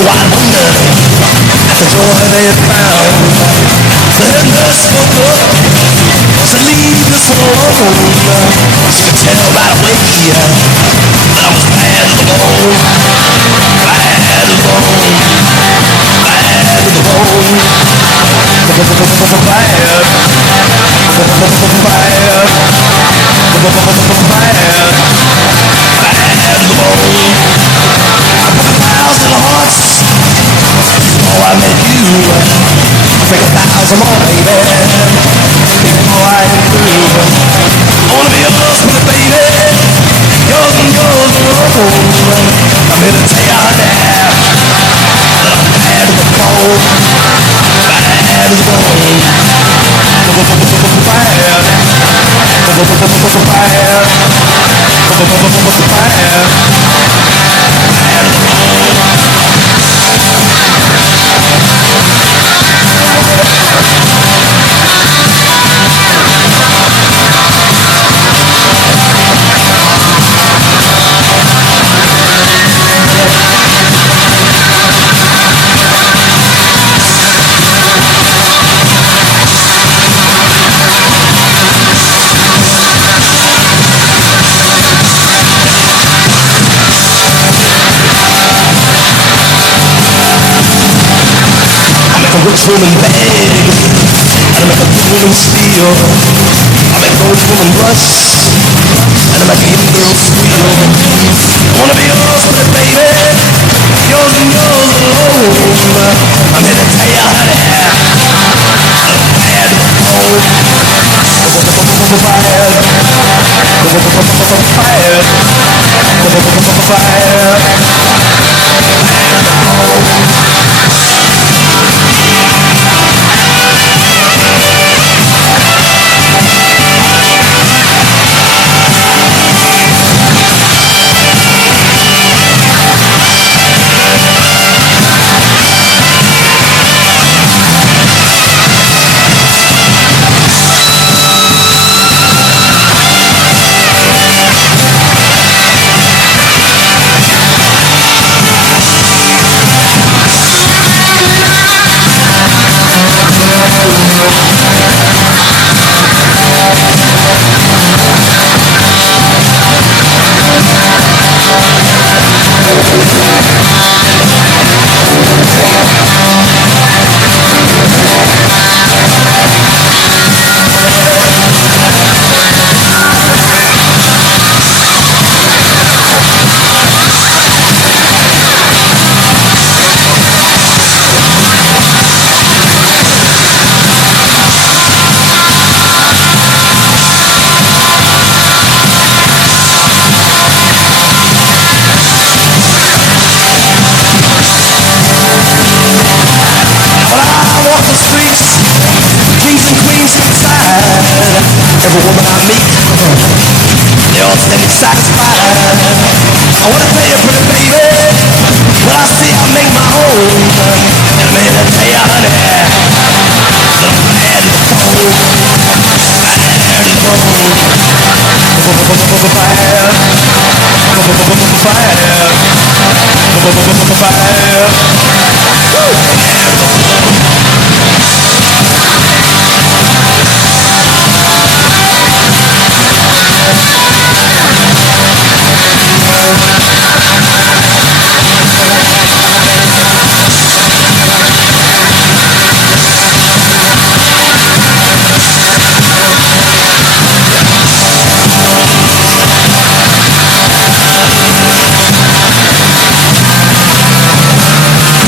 I wonder at the joy they had found. The nurse spoke up, to leave us alone. She could tell right away that I was bad to the bone, bad to the bone, bad to the bone, bad to the bone. Thousand hearts, oh I met you. Break 1,000 more, baby, before I am through. I wanna be yours, but baby, yours and yours alone. I'm here to tell you, honey, that I'm bad to the bone, bad to the bone, a rich woman beg, and I make a good woman steal. I make a rich woman blush, and I make a young girl squeal. I wanna be yours with it, baby, yours and yours alone. I'm here to tell you, honey, that I'm bad to the bone, every woman I meet, they all stand satisfied. I wanna tell you, pretty baby, what I see I make my own. And I'm here to tell you, honey, that I'm bad to the bone, bad to the bone,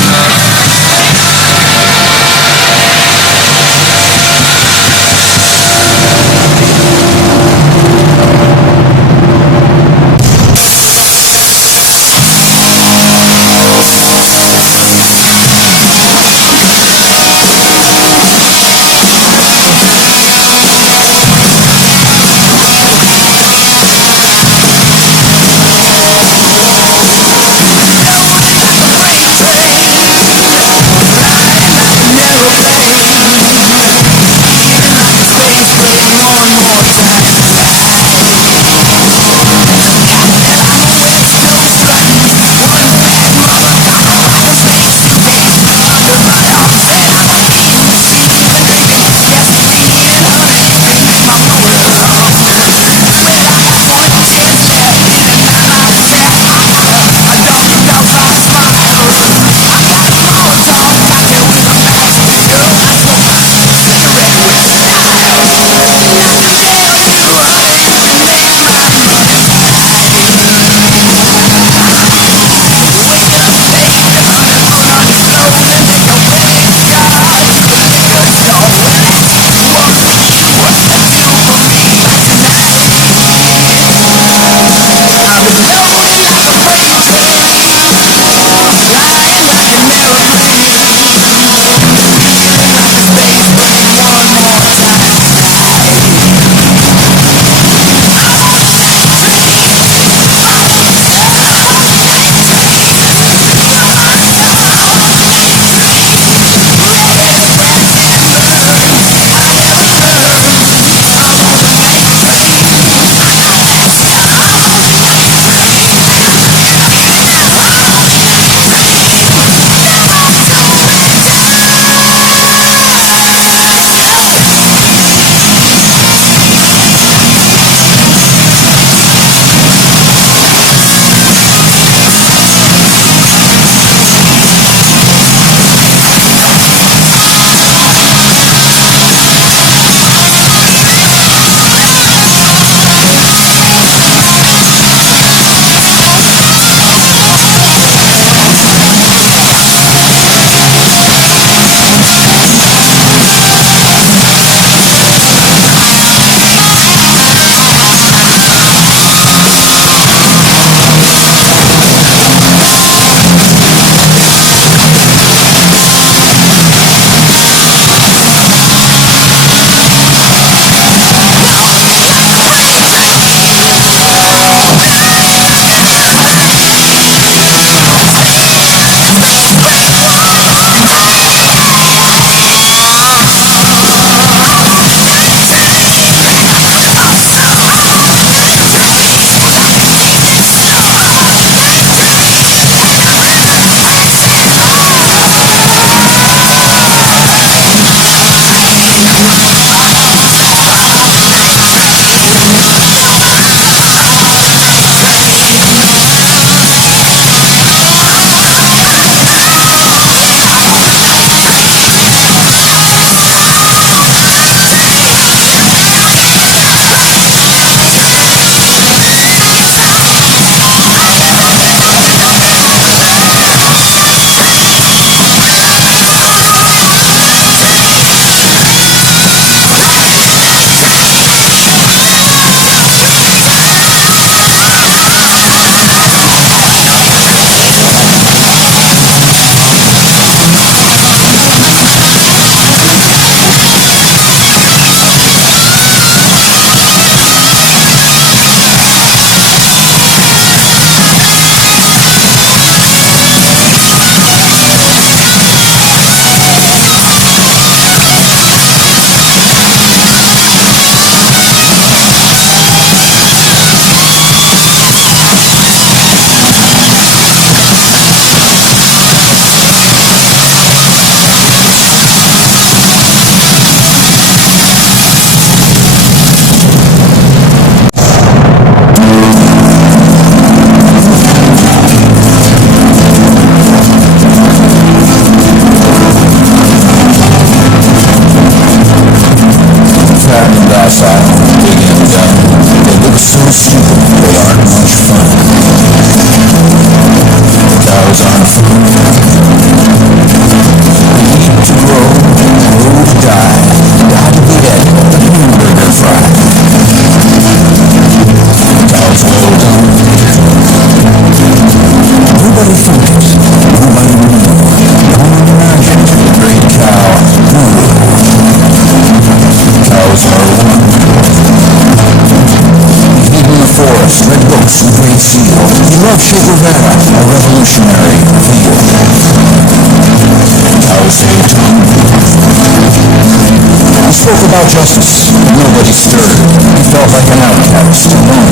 spoke about justice. Nobody stirred. He felt like an outcast, alone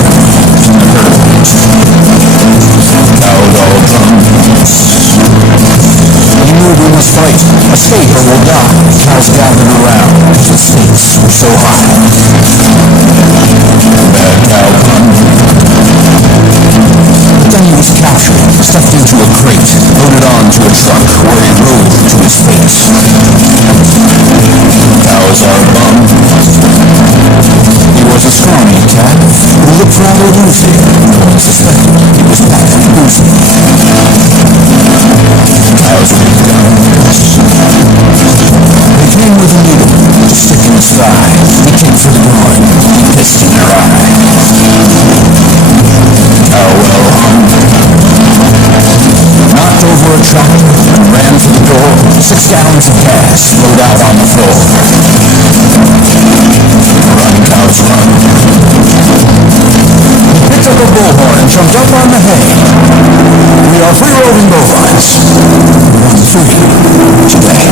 in the herd. Cows all drunk. He knew we must fight, escape or we'll die. Cows gathered around, the stakes were so high. Bad cow run. Then he was captured, stuffed into a crate, loaded onto a truck where he rode to his fate. Cows are bummed. He was a scrawny cat who looked rather woozy. No one suspected he was badly boozy. Cows with guns. They came with a needle to stick in his thigh. He kicked for the groin. He pissed in their eye. Cow well hung. Knocked over a truck and ran for the door. 6 gallons of gas flowed out on the floor. Run, cows, run. He picked up a bullhorn and jumped up on the hay. We are free-roving bovines. We run free today.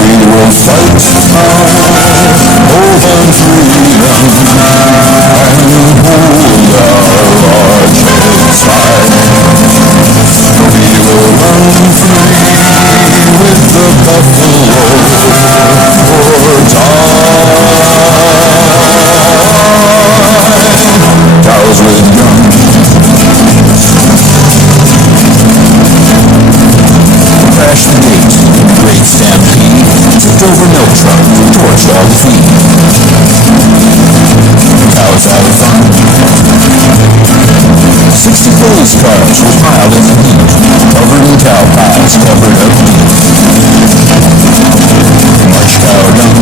We will fight on bovine freedom and hold our large heads high. We will run free with the buffalo or die. Cows with guns. Crashed the gate in a great stampede. Tipped over milk truck, torched all the feed. Cows out of fun. 60 police cars were piled in the heat, covered in cow pies, covered up deep. March cow done.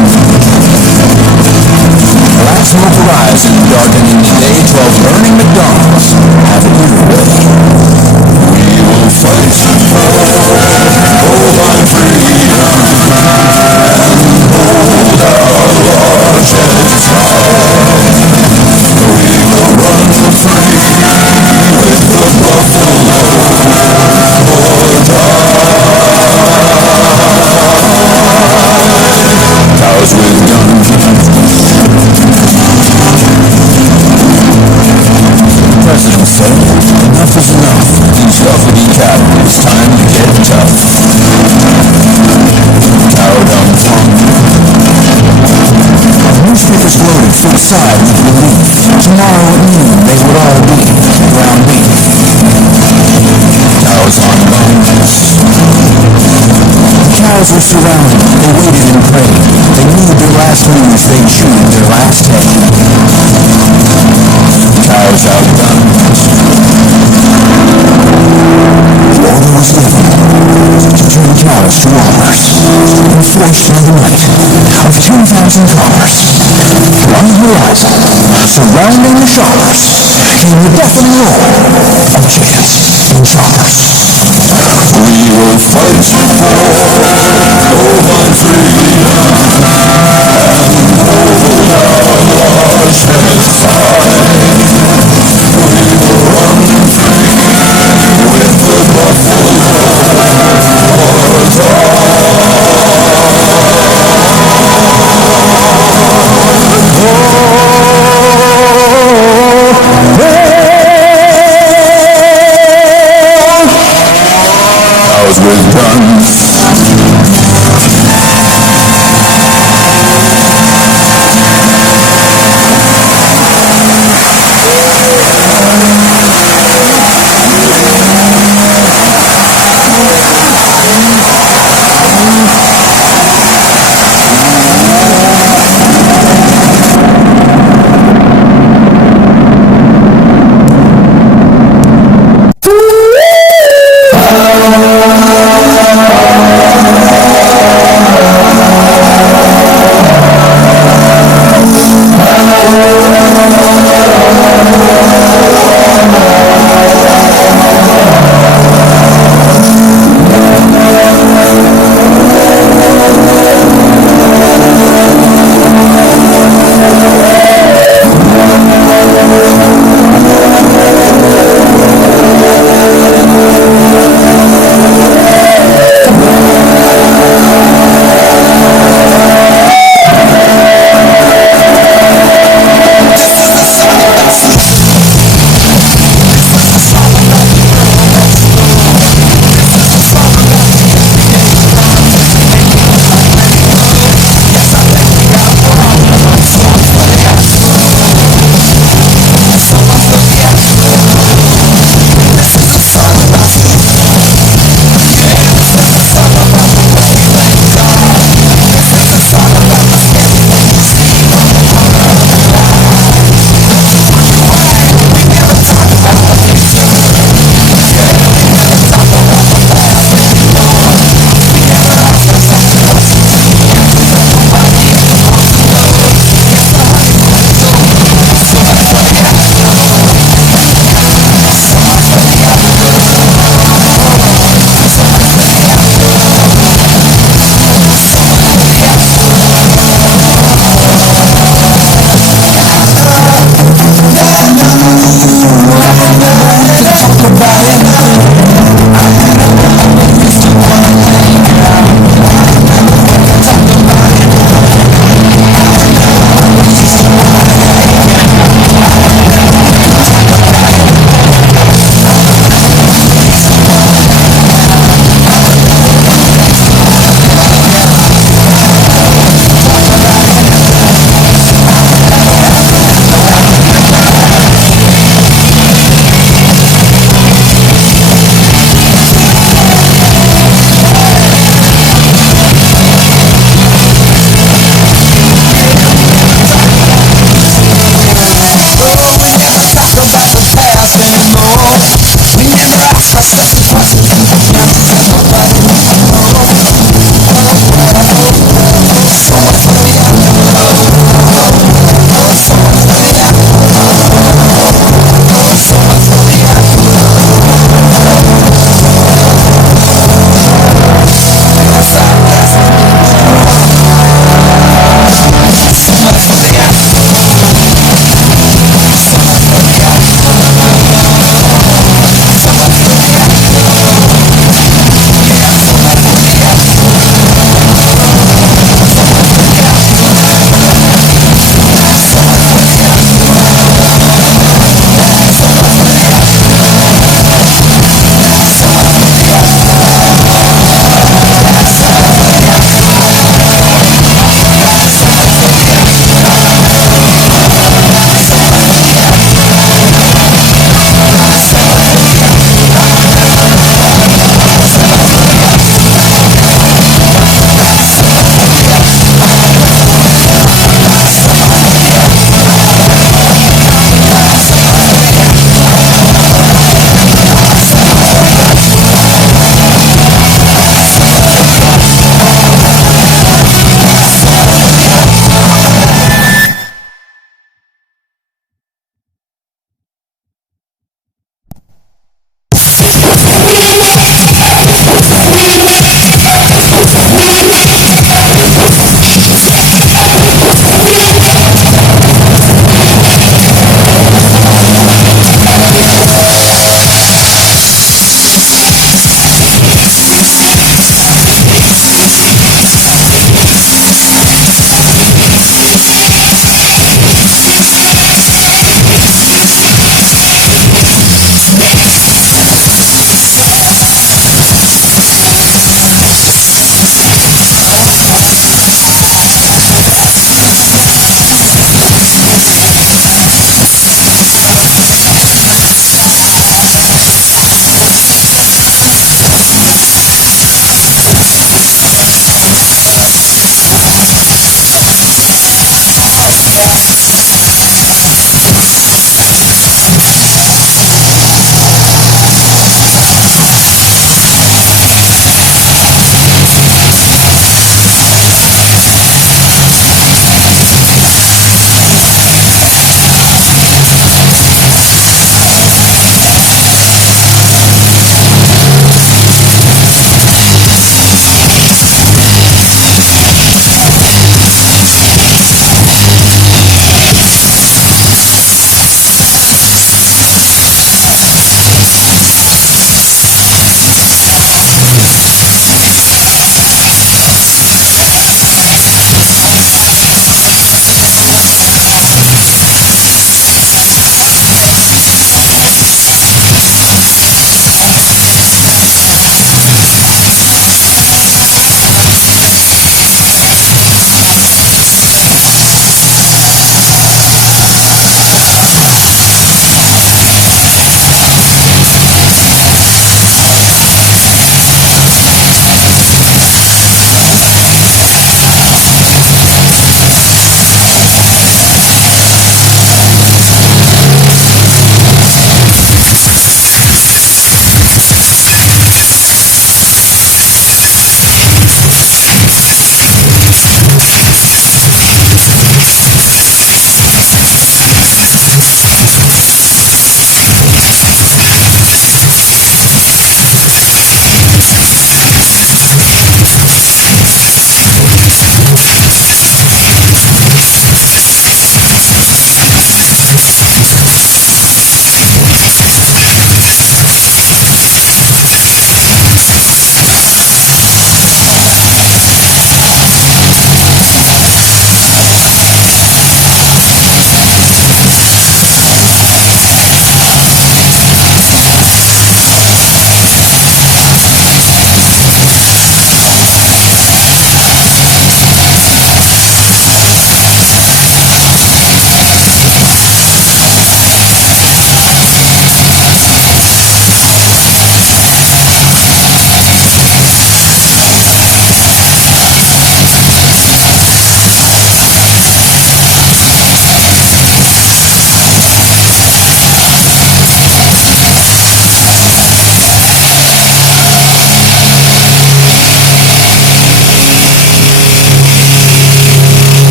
Black smoke horizon darkening the day. 12 burning McDonald's have it your way. We will fight for bovine freedom and hold our large heads high. We will run free with the buffalo or die. Cows with guns. The president said, enough is enough. These uppity cattle, it's time to get tough. Cow dung flung. Newspapers loaded full side with relief. Tomorrow at noon they would all be ground beef. Cows on buns. Cows were surrounded. They waited and prayed. They knew their last news. They chewed their last hay. Cows outdone. The order was given to turn cows to robbers, enforced on the night of 2,000 cars. On the horizon, surrounding the shoppers, came the deafening roar of chickens and choppers. We will fight for bovine freedom and hold our large heads high. We will run free with the buffalo or die. Cows with guns.